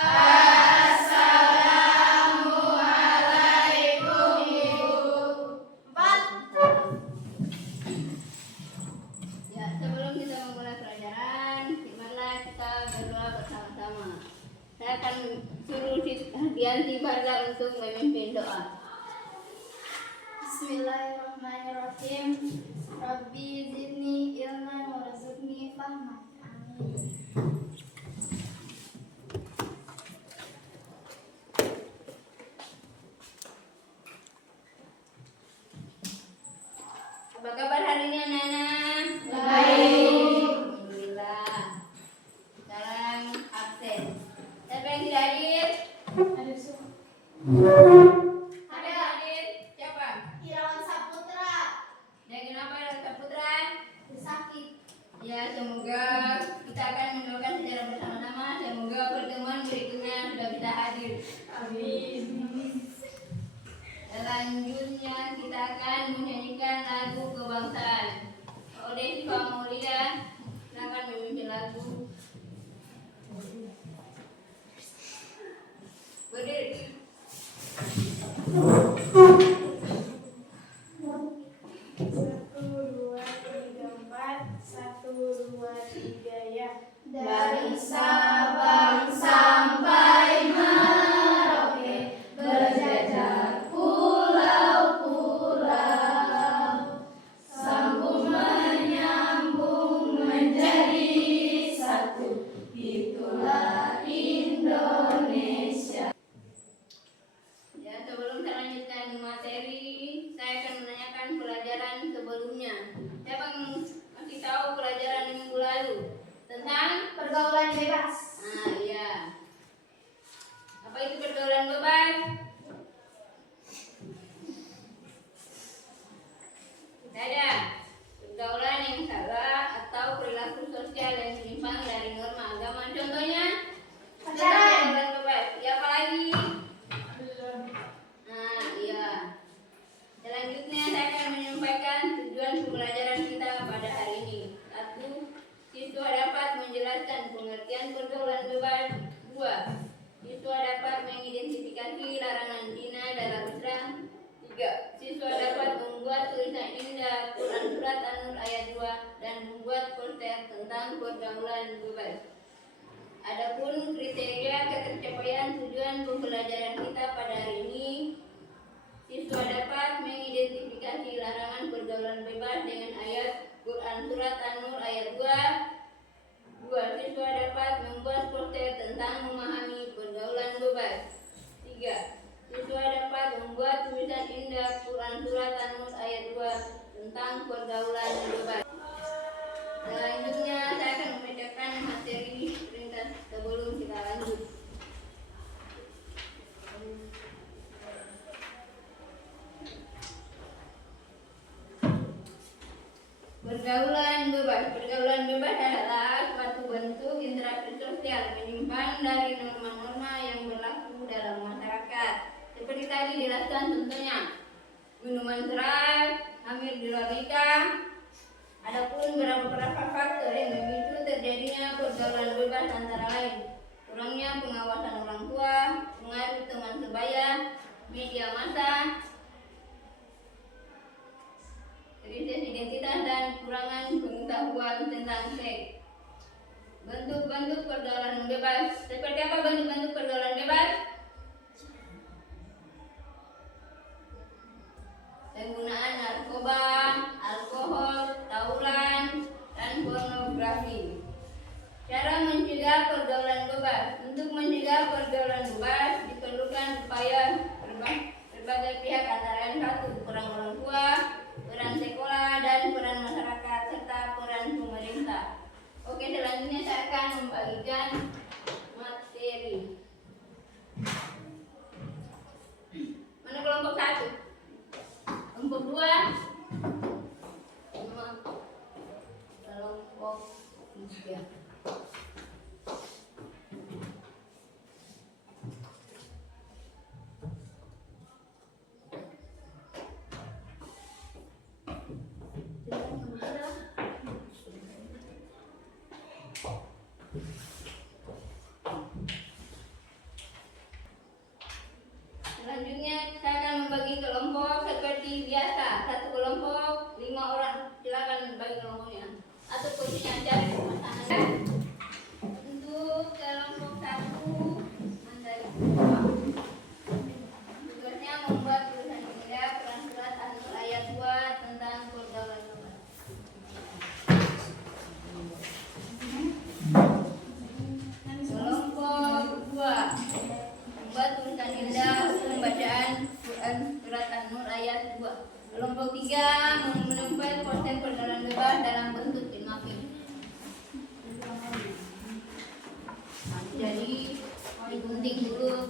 Assalamualaikum Ibu. Ya, sebelum kita memulai pelajaran, marilah kita berdoa bersama-sama. Saya akan suruh Dianti Barza untuk memimpin doa. Bismillahirrahmanirrahim. Rabbi zidni ilman warzuqni fahman. Amin. Apa kabar hari ini anak-anak? Baik. Alhamdulillah. Sekarang absen. Siapa yang tidak hadir? Ada semua. Ada yang hadir? Siapa? Irawan Saputra. Dan kenapa Irawan Saputra? Sakit. Ya, semoga kita akan mendoakan secara bersama-sama. Semoga pertemuan berikutnya sudah bisa hadir. Amin. Selanjutnya kita akan menyanyikan lagu kebangsaan. Oleh Siva Maulia, silakan memimpin lagu. Berdiri. Satu, dua, tiga, empat. Satu, dua, tiga, ya. Dari Sabang sampai Merauke, berjajar pulau-pulau, sambung menyambung menjadi satu, itulah Indonesia. Ya, sebelum saya lanjutkan materi, saya akan menanyakan pelajaran sebelumnya. Siapa yang masih tahu pelajaran di minggu lalu tentang Pergaulan bebas. Nah, iya. Apa itu pergaulan bebas? Ada pergaulan yang salah atau perilaku sosial yang menyimpang dari norma agama. Contohnya, pergaulan bebas. Ya, apa lagi? Nah, iya. Selanjutnya saya akan menyampaikan tujuan pembelajaran kita pada hari ini. 1. Siswa dapat menjelaskan pengertian pergaulan bebas. 2. Siswa dapat mengidentifikasi larangan zina dalam Islam. 3. Siswa dapat membuat tulisan indah Quran Surat An-Nur ayat 2 dan membuat poster tentang pergaulan bebas. Adapun kriteria ketercapaian tujuan pembelajaran kita pada hari ini, siswa dapat mengidentifikasi larangan pergaulan bebas dengan ayat Quran Surat An-Nur ayat 2. 2. Siswa dapat membuat poster tentang memahami pergaulan bebas. 3. Siswa dapat membuat tulisan indah Quran Surat An-Nur ayat 2 tentang pergaulan bebas. Selanjutnya saya akan membacakan materi ringkas sebelum kita lanjut. Pergaulan bebas. Pergaulan bebas adalah suatu bentuk interaksi sosial menyimpang dari norma-norma yang berlaku dalam masyarakat. Seperti tadi dijelaskan contohnya, minuman keras, hamil di luar nikah. Adapun beberapa faktor yang memicu terjadinya pergaulan bebas antara lain kurangnya pengawasan orang tua, pengaruh teman sebaya, media massa, krisis identitas dan kurangan pengetahuan tentang seks. Bentuk-bentuk pergaulan bebas. Seperti apa bentuk-bentuk pergaulan bebas? Penggunaan narkoba, alkohol, tawuran, dan pornografi. Cara mencegah pergaulan bebas. Untuk mencegah pergaulan bebas diperlukan upaya berbagai pihak antara lain 1. Peran orang tua, peran sekolah, dan peran masyarakat serta peran pemerintah. Oke, selanjutnya saya akan membagikan materi. Mana kelompok 1? Kelompok 2? Kelompok 3.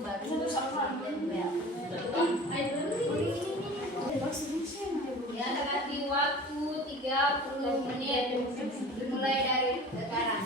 Ya, kasih waktu 30 menit mulai dari sekarang.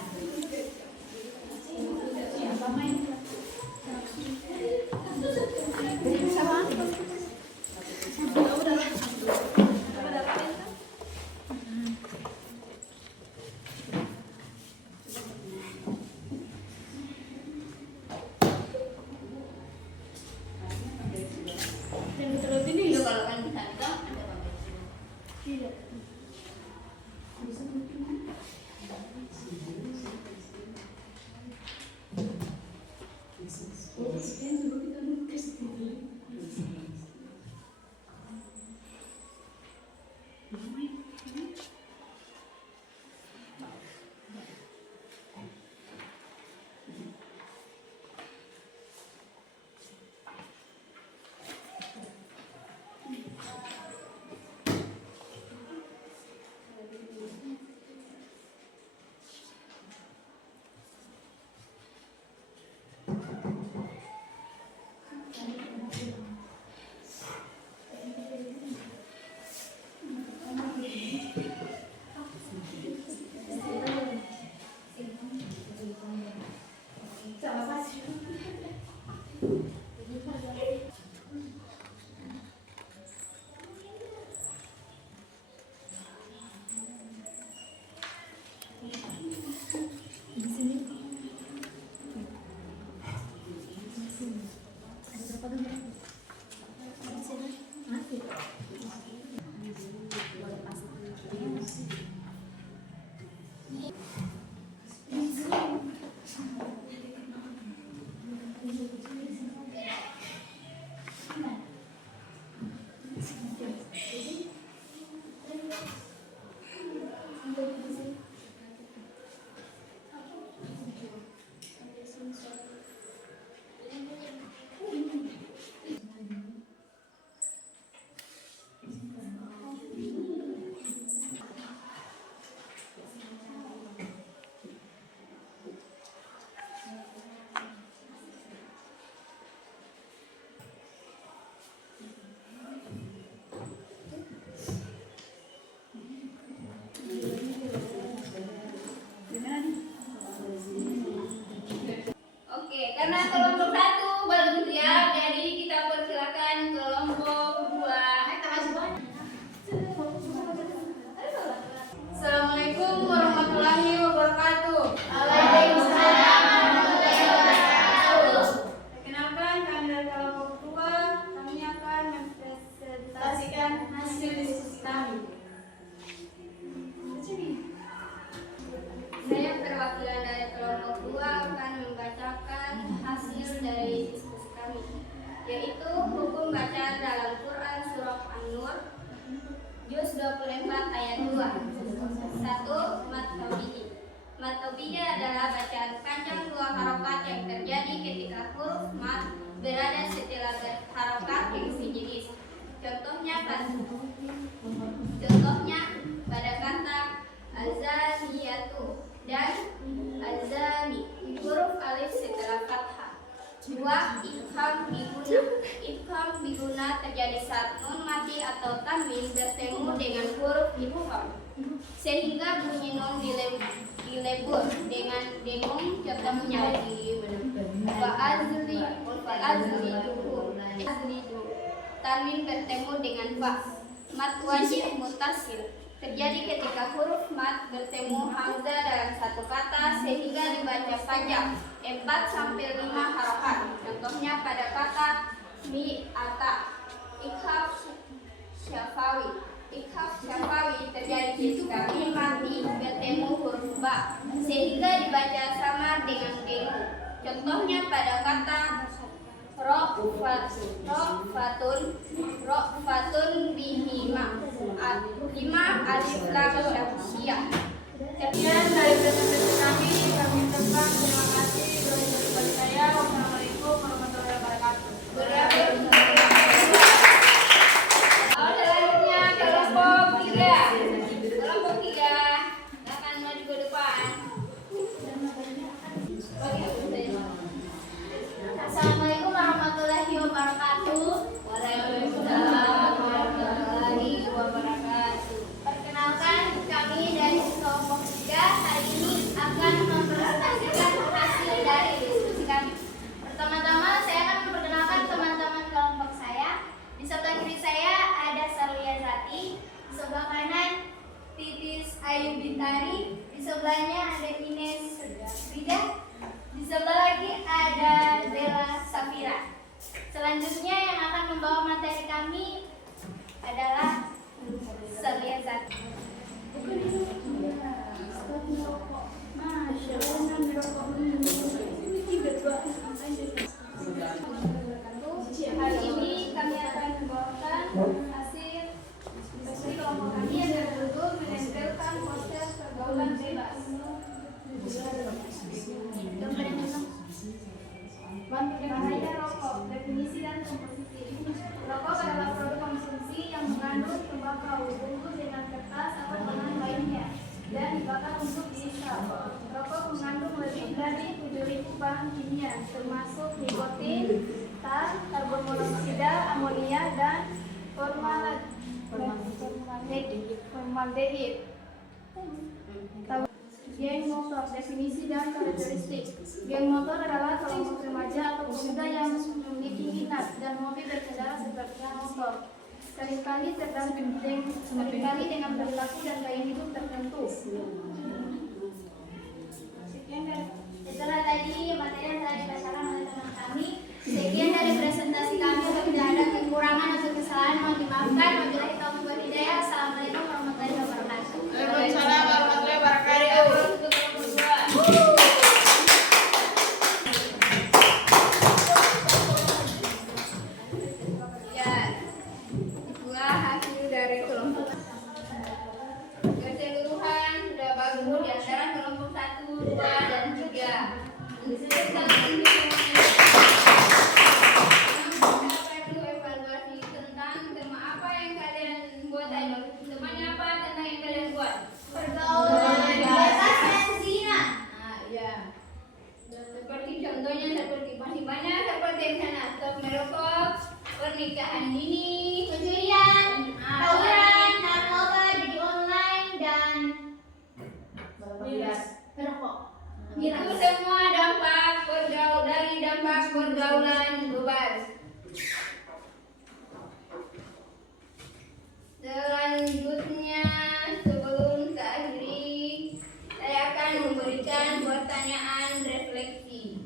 Yuk, kalau kan bisa ada pamit. Oke, karena kelompok 1 belum siap, jadi kita persilakan kelompok 2. Assalamualaikum warahmatullahi wabarakatuh. Waalaikumsalam warahmatullahi wabarakatuh. Perkenalkan, kami dari kelompok 2. Kami akan mempresentasikan hasil diskusi kami. Saya perwakilan dari kelompok 2 akan membacakan hasil dari diskusi kami, yaitu hukum bacaan dalam Quran surah An-Nur juz 24 ayat 2. 1. Mat taubiyah. Mat taubiyah adalah bacaan panjang 2 harokat yang terjadi ketika huruf mat berada setelah harokat yang sejenis. Contohnya pada kata azaniyatu dan azani, huruf alif setelah fathah. 2. Ifham biguna terjadi saat nun mati atau tanwin bertemu dengan huruf ifham sehingga bunyi nun dilebur dengan dengung. Contohnya fa'azlidu, tanwin bertemu dengan fa. Mat wajib mutasil terjadi ketika huruf mat bertemu hamzah dalam satu kata sehingga dibaca panjang 4-5 harokat. Contohnya pada kata mi'ata. Ikhaf syafawi terjadi ketika mim mati bertemu huruf ba sehingga dibaca sama dengan dengung. Contohnya pada kata rokfatun bihima 5 alif lam syamsiyah. Sekian dari presentasi kami ucapkan terima kasih kepada saya. Wassalamualaikum warahmatullahi wabarakatuh. Selanjutnya kelompok 3. Kelompok 3 akan maju ke depan. Assalamualaikum warahmatullahi kami adalah Sabiazat. Hari ini kami akan membawakan hasil diskusi kelompok kami yang berjudul menempelkan poster pergaulan bebas. Bahaya rokok, definisi dan komposisi. Rokok adalah produk konsumsi yang mengandung tembakau bungkus dengan kertas atau bahan lainnya dan dibakar untuk dihisap. Rokok mengandung lebih dari 7.000 bahan kimia, termasuk nikotin, tar, karbon monoksida, amonia, dan formaldehid. Geng motor, definisi dan karakteristik. Geng motor adalah kelompok remaja atau pemuda yang memiliki minat dan hobi berkendara seperti motor. Seringkali dengan perilaku dan gaya hidup tertentu. Setelah tadi materi yang telah dibacakan oleh teman kami, sekian dari presentasi kami. Apabila ada kekurangan atau kesalahan mohon dimaafkan. Wabillahi taufiq wal hidayah. Assalamualaikum warahmatullahi wabarakatuh. Waalaikumsalam warahmatullahi wabarakatuh. Ya, itulah hasil dari kelompok. Keseluruhan sudah bagus di antara kelompok 1, 2, dan 3. Evaluasi tentang tema apa yang kalian buat ayo. Temanya apa tentang yang kalian buat? Pergaulan bebas dan zina. Nah, ya. Seperti contohnya seperti masih banyak seperti yang sana stop merokok, pernikahan dini, Pencurian, tawuran, narkoba, judi online, dan merokok. itu semua dampak pergaulan bebas. Selanjutnya, sebelum saya akhiri, saya akan memberikan pertanyaan refleksi.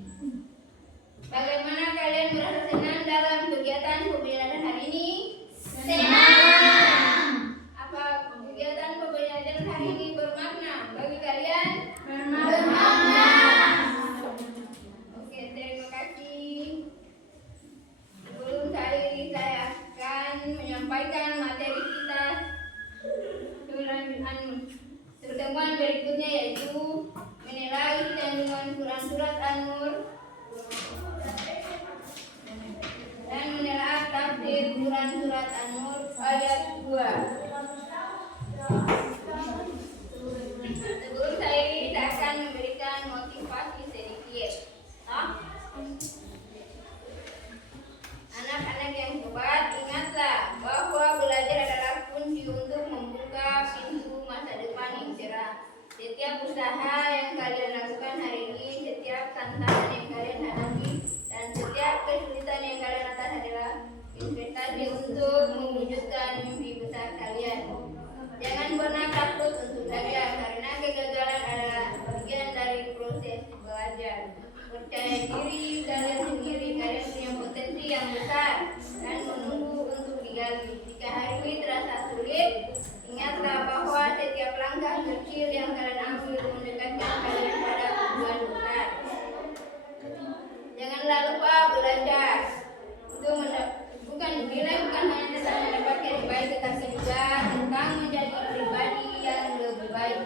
Bagaimana kalian merasa senang dalam kegiatan pembelajaran hari ini? Senang. Apa kegiatan pembelajaran hari ini bermakna bagi kalian? Bermakna. Oke, terima kasih. Sebelum saya akan menyampaikan materi kita pertemuan berikutnya, yaitu menilai kandungan surat An-Nur dan menelaah tafsir surat An-Nur ayat 2. Sebelum saya akan memberikan motivasi sedikit. Anak-anak yang hebat, ingatlah bahwa belajar adalah kunci untuk membuka pintu masa depan yang cerah. Setiap usaha yang kalian lakukan hari ini, setiap tantangan yang kalian hadapi, dan setiap kesulitan yang kalian atas adalah investasi untuk mewujudkan mimpi besar kalian. Jangan pernah takut untuk belajar, karena kegagalan adalah bagian dari proses belajar. Percaya diri kalian sendiri, kalian punya potensi yang besar dan menunggu untuk digali. Jika hari ini terasa sulit, ingatlah bahwa setiap langkah kecil yang kalian ambil mendekatkan kalian pada tujuan besar. Janganlah lupa belajar. Itu bukan hanya tentang mendapatkan yang baik, tetapi juga tentang menjadi pribadi yang lebih baik.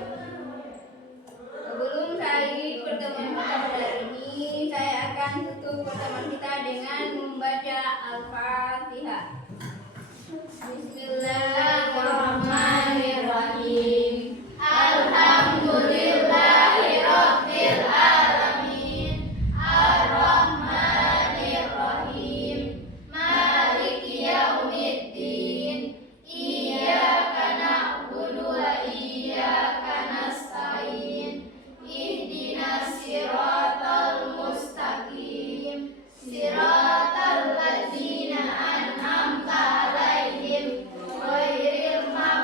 Sebelum saya pertemuan kita pada hari ini, saya akan tutup pertemuan kita dengan membaca Al-Fatihah. Bismillahirrahmanirrahim. Alhamdulillahirabbil alamin. Ar-Rahmanirrahim. Maliki yaumiddin. Iyyaka na'budu wa iyyaka nasta'in. Ihdinas siratal mustaqim. Siratal ladzina an'amta 'alaihim ghairil maghdubi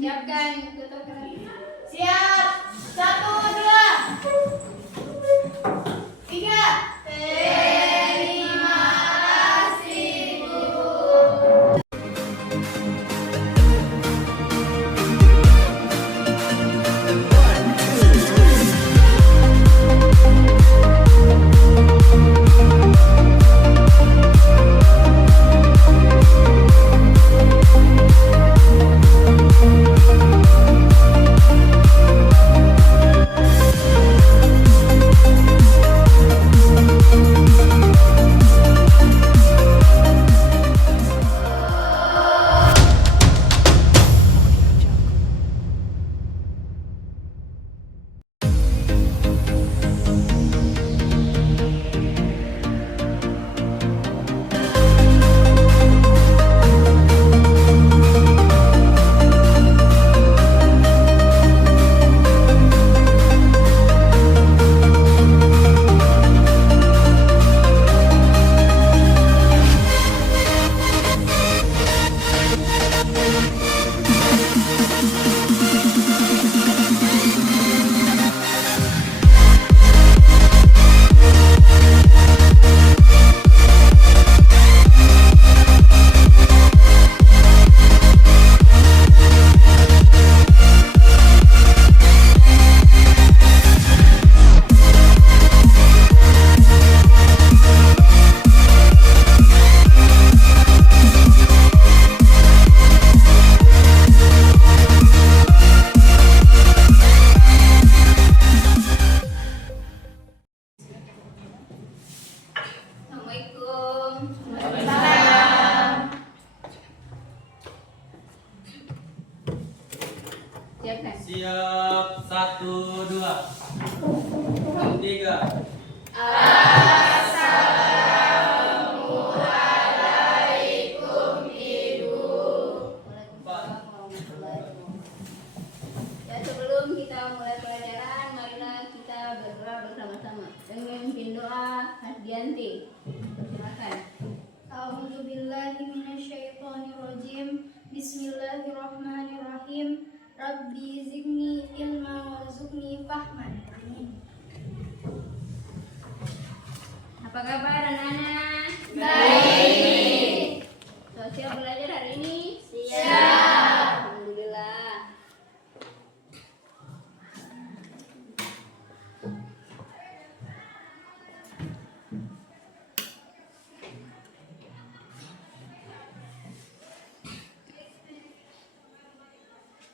Siapkan fotografi. Siap. 1, 2, 3. Terima kasih, Bu. Assalamualaikum. Siapkan. Siap, 1, 2, 3. Waalaikumsalam warahmatullahi wabarakatuh. Ya, sebelum kita mulai pelajaran, marilah kita berdoa bersama-sama dengan pimpin doa Hasdianti. Silakan. A'udzu billahi minasyaitonir rajim. Bismillahirrahmanirrahim. Rabbi zidni ilman warzuqni fahman. Amin. Apa kabar anak-anak? Baik. Siap belajar hari ini? Siap. Alhamdulillah.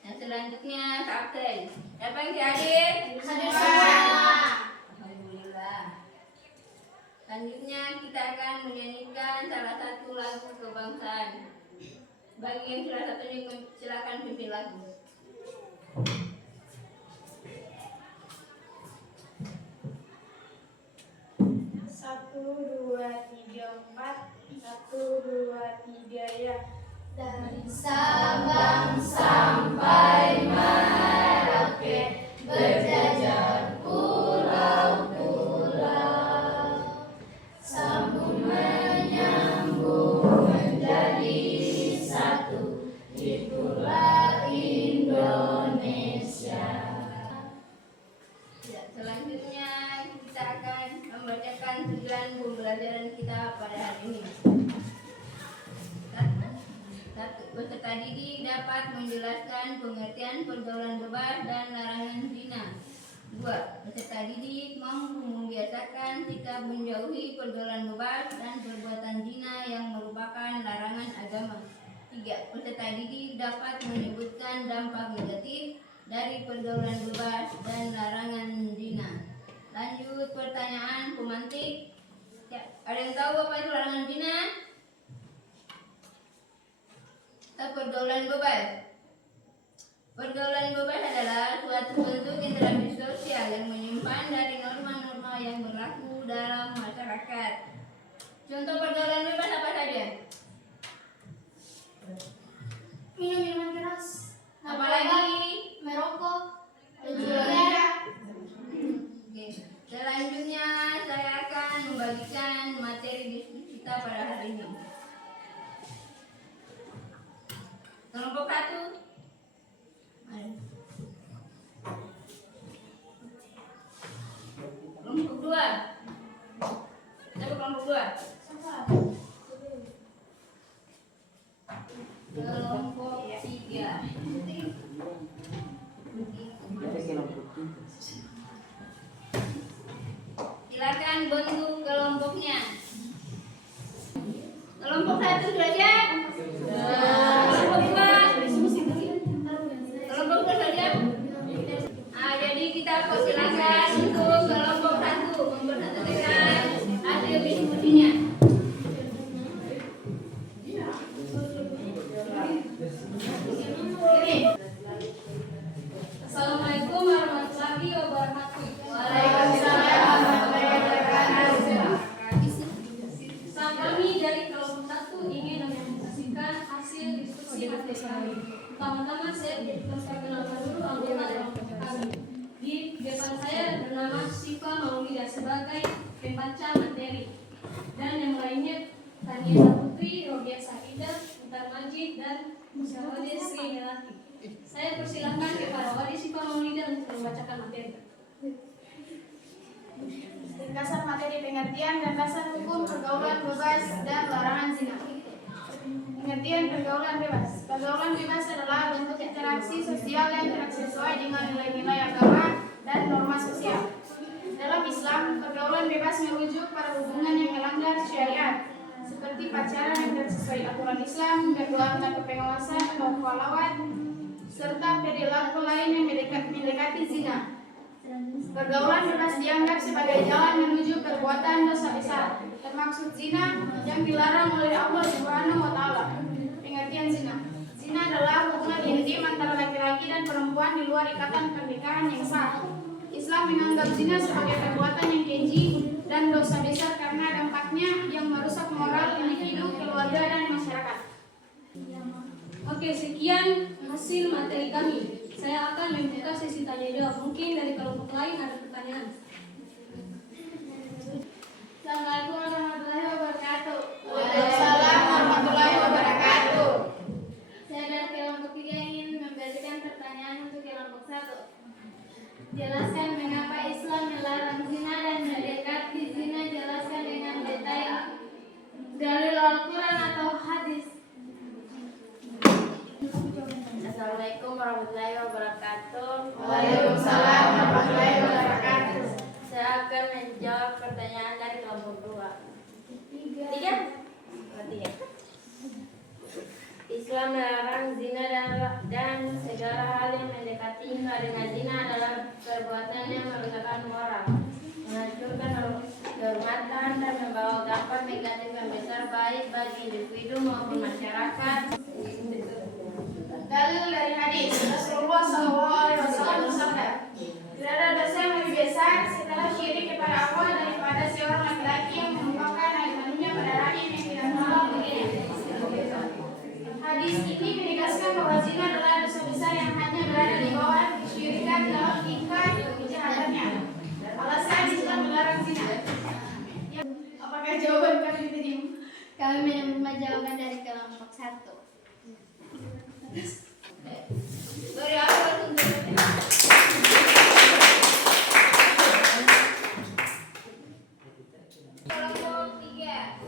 Yang selanjutnya kapten. Siapa yang hadir? Hadir semua. Alhamdulillah. Selanjutnya kita akan menyanyikan salah satu lagu kebangsaan. Bagi yang salah satunya silakan pimpin lagu. 1, 2, 3, 4. 1, 2, 3 ya. Dari Sabang sampai Merauke berjajar pulau-pulau, sambung menyambung menjadi satu, itulah Indonesia. Ya, selanjutnya kita akan membacakan tujuan pembelajaran kita pada hari ini. Satu, peserta didik dapat menjelaskan pengertian pergaulan bebas dan larangan zina. 2. Peserta didik mampu membiasakan sikap menjauhi pergaulan bebas dan perbuatan zina yang merupakan larangan agama. 3. Peserta didik dapat menyebutkan dampak negatif dari pergaulan bebas dan larangan zina. Lanjut pertanyaan pemantik. Ya, ada yang tahu apa itu larangan zina? Pergaulan bebas. Pergaulan bebas adalah suatu bentuk interaksi sosial yang menyimpan dari norma-norma yang berlaku dalam masyarakat. Contoh pergaulan bebas apa saja? Minum minuman keras, Apalagi? merokok, Oke. Selanjutnya saya akan membagikan materi diskusi kita pada hari ini. Kelompok 1. 3. Silakan bentuk kelompoknya. Kelompok 1 sudah siap? Kelompok 2? Kelompok 2 sudah siap? Jadi kita persilakan untuk kelompok 1 memperhatikan hasil diskusinya. Assalamualaikum warahmatullahi wabarakatuh. Waalaikumsalam warahmatullahi wabarakatuh. Kami dari kelompok 1 ingin mempresentasikan hasil diskusi materi kami. Pertama-tama saya memperkenalkan dulu anggota kelompok kami. Di depan saya bernama Siva Maulida sebagai pembaca materi, dan yang lainnya Tania Putri, Robia Saida, Utar Majid, dan Syahwadi Sri Melati. Saya persilahkan kepada Wadi Siva Maulida untuk membacakan materi. Ringkasan materi pengertian dan dasar hukum pergaulan bebas dan larangan zina. Pengertian pergaulan bebas. Pergaulan bebas adalah bentuk interaksi sosial yang tidak sesuai dengan nilai-nilai agama dan norma sosial. Dalam Islam, pergaulan bebas merujuk pada hubungan yang melanggar syariat, seperti pacaran yang tidak sesuai aturan Islam, berduaan tanpa pengawasan atau khalwat, serta perilaku lain yang mendekati zina. Pergaulan bebas dianggap sebagai jalan menuju perbuatan dosa besar, termasuk zina yang dilarang oleh Allah Subhanahu wa Ta'ala. Pengertian zina. Zina adalah hubungan intim antara laki-laki dan perempuan di luar ikatan pernikahan yang sah. Islam menganggap zina sebagai perbuatan yang keji dan dosa besar karena dampaknya yang merusak moral individu, keluarga, dan masyarakat. Oke, sekian hasil materi kami. Saya akan membuka sesi tanya jawab. Mungkin dari kelompok lain ada pertanyaan. Assalamualaikum warahmatullahi wabarakatuh. Waalaikumsalam warahmatullahi wabarakatuh. Saya dari kelompok 3 ingin memberikan pertanyaan untuk kelompok 1. Jelaskan mengapa Islam melarang zina dan mendekati zina. Jelaskan dengan detail dalil Al-Quran atau hadis. Assalamualaikum warahmatullahi wabarakatuh. Waalaikumsalam warahmatullahi wabarakatuh. Saya akan menjawab pertanyaan dari kelompok 2. 3? Islam melarang zina dan segala hal yang mendekatinya. Dengan zina adalah perbuatan yang merusakkan moral, menghancurkan kehormatan, dan membawa dampak negatif yang besar baik bagi individu maupun masyarakat. Dalil dari hadis Rasulullah SAW bersabda, tidak ada dosa yang lebih besar setelah syirik kepada Allah daripada seorang laki-laki yang menumpahkan air manunya pada rahim yang tidak halal baginya. Hadis ini menegaskan bahwa zina adalah dosa besar yang hanya berada di bawah kesyirikan dalam tingkat kejahatannya. Alasan Islam melarang zina. Apakah jawaban kami diterima? Kami menerima jawaban dari kelompok 1. Beri awal untuk kelompok 3.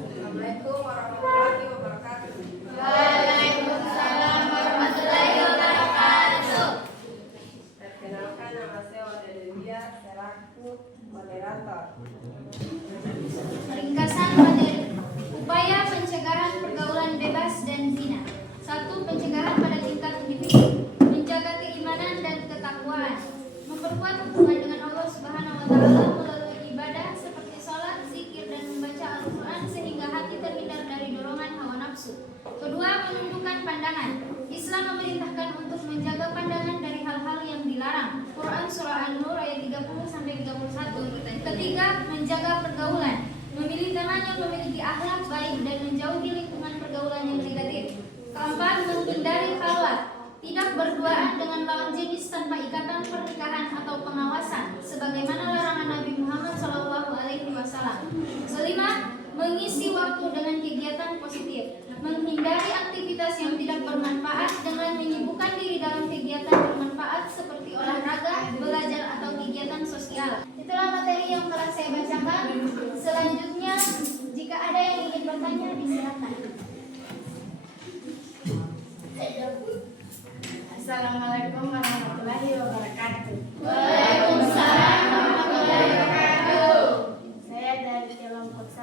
Assalamualaikum warahmatullahi wabarakatuh. Waalaikumsalam warahmatullahi wabarakatuh. Perkenalkan, nama saya Wadelia selaku moderator. Ringkasan materi. Upaya pencegahan pergaulan bebas dan zina. 1. Pencegahan pada tingkat individu. Menjaga keimanan dan ketakwaan. Memperkuat hubungan dengan Allah Subhanahu wa Ta'ala melalui ibadah seperti sholat, zikir, dan membaca Al-Quran sehingga hati terhindar dari dorongan hawa nafsu. Kedua, menundukkan pandangan. Islam memerintahkan untuk menjaga pandangan dari hal-hal yang dilarang. Quran Surah An-Nur ayat 30-31. Ketiga, menjaga pergaulan. Memilih teman yang memiliki akhlak baik dan menjauhi lingkungan pergaulan yang negatif. Keempat, menghindari khalwat. Tidak berduaan dengan lawan jenis tanpa ikatan pernikahan atau pengawasan, sebagaimana larangan Nabi Muhammad SAW. Kelima, mengisi waktu dengan kegiatan positif. Menghindari aktivitas yang tidak bermanfaat dengan menyibukkan diri dalam kegiatan bermanfaat seperti olahraga, belajar, atau kegiatan sosial. Itulah materi yang telah saya bacakan. Selanjutnya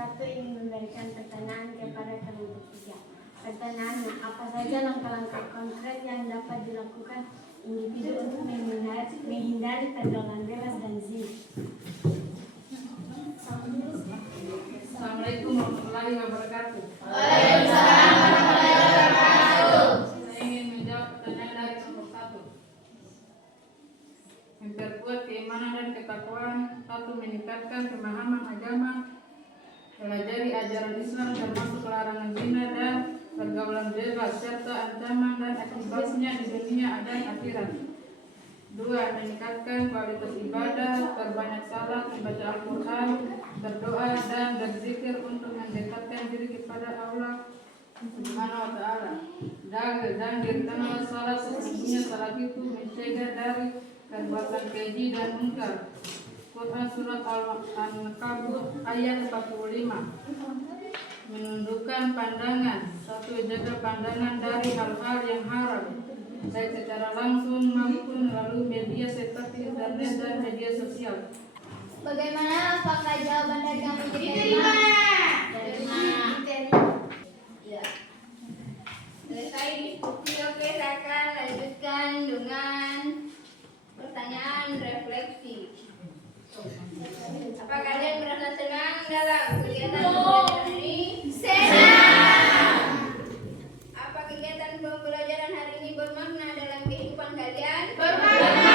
satu ingin memberikan pertanyaan kepada kelompok 3. Pertanyaannya, apa saja langkah-langkah konkret yang dapat dilakukan individu untuk menghindari pergaulan bebas dan zina? Assalamualaikum warahmatullahi wabarakatuh. Waalaikumsalam warahmatullahi wabarakatuh. Saya ingin menjawab pertanyaan dari kelompok 1. Memperkuat keimanan dan ketakwaan. 1. Meningkatkan pemahaman agama, pelajari ajaran Islam termasuk larangan zina dan pergaulan bebas serta ancaman dan akibatnya di dunia dan akhirat. 2. Meningkatkan kualitas ibadah, perbanyak salat, membaca Al-Quran, berdoa dan berzikir untuk mendekatkan diri kepada Allah Subhanahu wa Ta'ala. Dan dirikanlah salat sesungguhnya salat itu mencegah dari perbuatan keji dan munkar. Quran surat Al-Ankabut ayat 45. Menundukkan pandangan. 1. Jaga pandangan dari hal-hal yang haram, baik secara langsung maupun melalui media seperti internet dan media sosial. Bagaimana? Apakah jawaban dari kami diterima? Ya. Selesai diskusi, oke, saya akan lanjutkan dengan pertanyaan refleksi. Apa kalian merasa senang dalam kegiatan pembelajaran ini? Senang! Apa kegiatan pembelajaran hari ini bermakna dalam kehidupan kalian? Bermakna!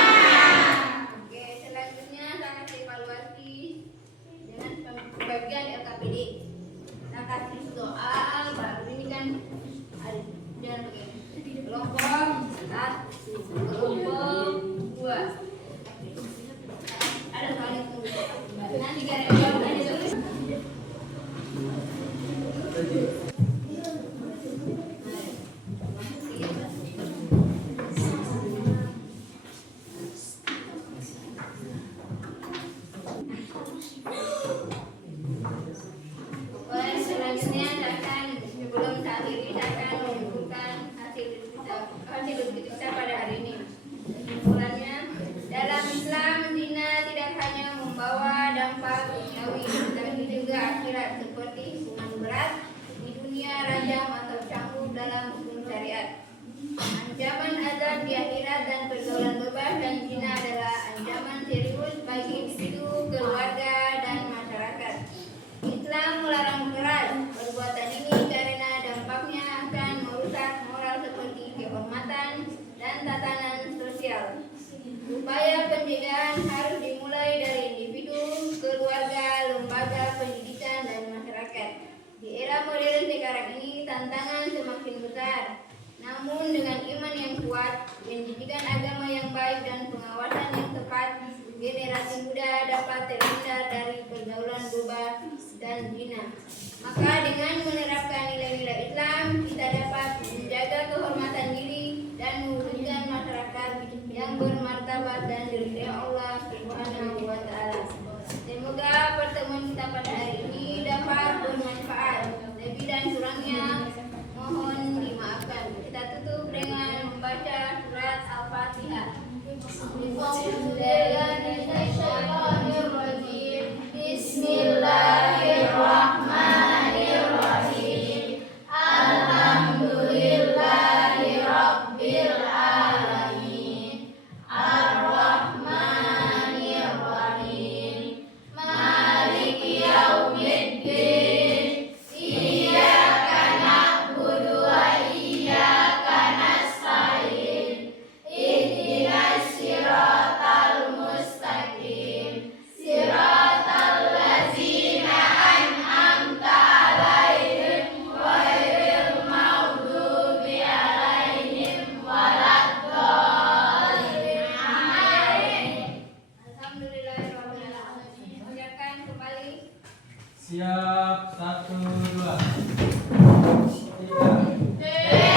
Oke, selanjutnya saya kasih evaluasi dengan pembagian LKPD. Saya kasih soal baru ini kan jangan begini. Kelompok 1, kelompok 2. Ada soal yang tunggu. Nanti kalian jawabannya tulis. Selanjutnya akan sebelum saya akhiri saya akan menyebutkan hasil diskusi kita pada hari ini. Kesimpulannya, dalam Islam zina tidak hanya membawa dampak duniawi, tetapi juga akhirat seperti hukuman berat di dunia, rajam atau cambuk dalam hukum syariat. Ancaman azab di akhirat dan pergaulan bebas dan zina adalah ancaman serius bagi individu, keluarga, dan masyarakat. Islam melarang keras perbuatan ini karena dampaknya akan merusak moral seperti kehormatan dan tatanan sosial. Upaya pencegahan harus dimulai dari individu, keluarga, lembaga pendidikan, dan masyarakat. Di era modern sekarang ini tantangan semakin besar. Namun dengan iman yang kuat, pendidikan agama yang baik, dan pengawasan yang tepat, generasi muda dapat terhindar dari pergaulan bebas dan zina. Maka dengan menerapkan nilai-nilai Islam, kita dapat menjaga kehormatan diri dan mewujudkan masyarakat yang bermartabat dan diridhai Allah Subhanahu wa Ta'ala. Semoga pertemuan kita pada hari ini dapat bermanfaat. Lebih dan kurangnya mohon dimaafkan. Kita tutup dengan membaca surat Al-Fatihah. Bismillahirrahmanirrahim. Alhamdulillahirabbil alamin. Ar-Rahmanirrahim. Maliki yaumiddin. Iyyaka na'budu wa iyyaka nasta'in. Ihdinas siratal mustaqim. Siratal ladzina an'amta 'alaihim ghairil maghdubi 'alaihim waladdallin. Amin. Alhamdulillahirabbil alamin. Silakan kembali. Siap, 1, 2, 3.